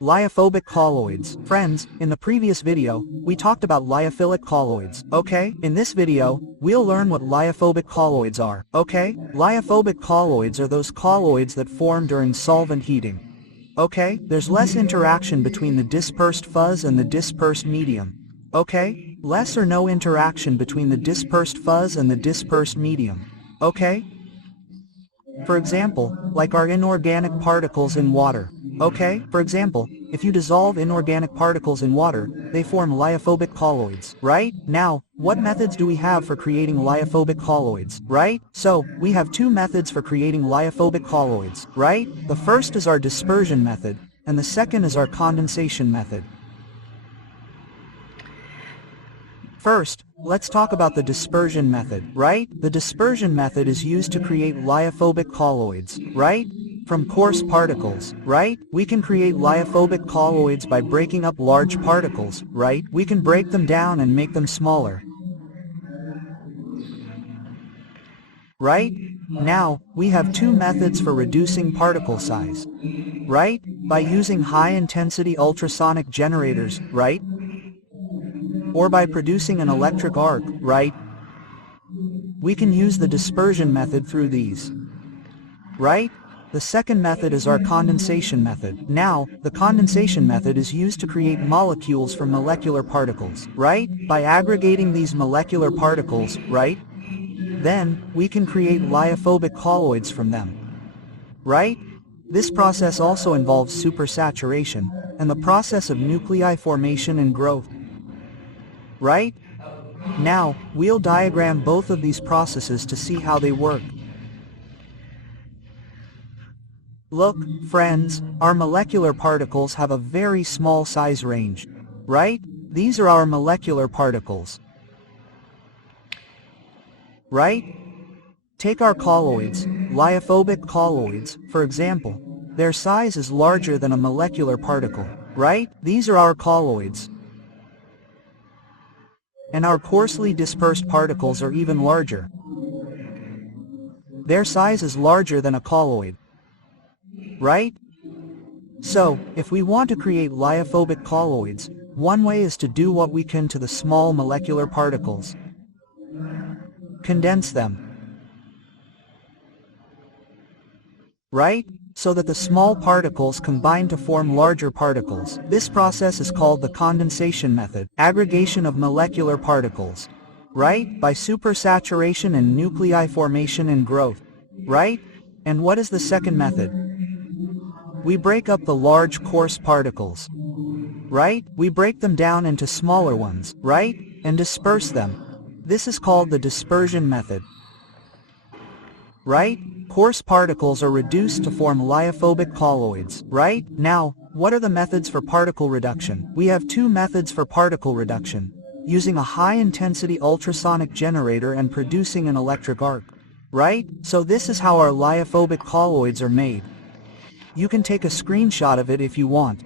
Lyophobic colloids. Friends, in the previous video, we talked about lyophilic colloids, okay? In this video, we'll learn what lyophobic colloids are, okay? Lyophobic colloids are those colloids that form during solvent heating. Okay? There's less interaction between the dispersed fuzz and the dispersed medium. Okay? Less or no interaction between the dispersed fuzz and the dispersed medium. Okay? For example, like our inorganic particles in water. Okay? For example, if you dissolve inorganic particles in water, they form lyophobic colloids, right? Now, what methods do we have for creating lyophobic colloids, right? So, we have two methods for creating lyophobic colloids, right? The first is our dispersion method, and the second is our condensation method. First, let's talk about the dispersion method, right? The dispersion method is used to create lyophobic colloids, right? From coarse particles, right? We can create lyophobic colloids by breaking up large particles, right? We can break them down and make them smaller. Right? Now, we have two methods for reducing particle size, right? By using high-intensity ultrasonic generators, right? Or by producing an electric arc, right? We can use the dispersion method through these, right? The second method is our condensation method. Now, the condensation method is used to create molecules from molecular particles, right? By aggregating these molecular particles, right? Then, we can create lyophobic colloids from them, right? This process also involves supersaturation, and the process of nuclei formation and growth. Right? Now, we'll diagram both of these processes to see how they work. Look, friends, our molecular particles have a very small size range. Right? These are our molecular particles. Right? Take our colloids, lyophobic colloids, for example. Their size is larger than a molecular particle. Right? These are our colloids. And our coarsely dispersed particles are even larger. Their size is larger than a colloid. Right? So, if we want to create lyophobic colloids, one way is to do what we can to the small molecular particles. Condense them. Right? So that the small particles combine to form larger particles. This process is called the condensation method, aggregation of molecular particles, right? By supersaturation and nuclei formation and growth, right? And what is the second method? We break up the large coarse particles, right? We break them down into smaller ones, right? And disperse them. This is called the dispersion method, right? Coarse particles are reduced to form lyophobic colloids, right? Now, what are the methods for particle reduction? We have two methods for particle reduction, using a high-intensity ultrasonic generator and producing an electric arc, right? So this is how our lyophobic colloids are made. You can take a screenshot of it if you want.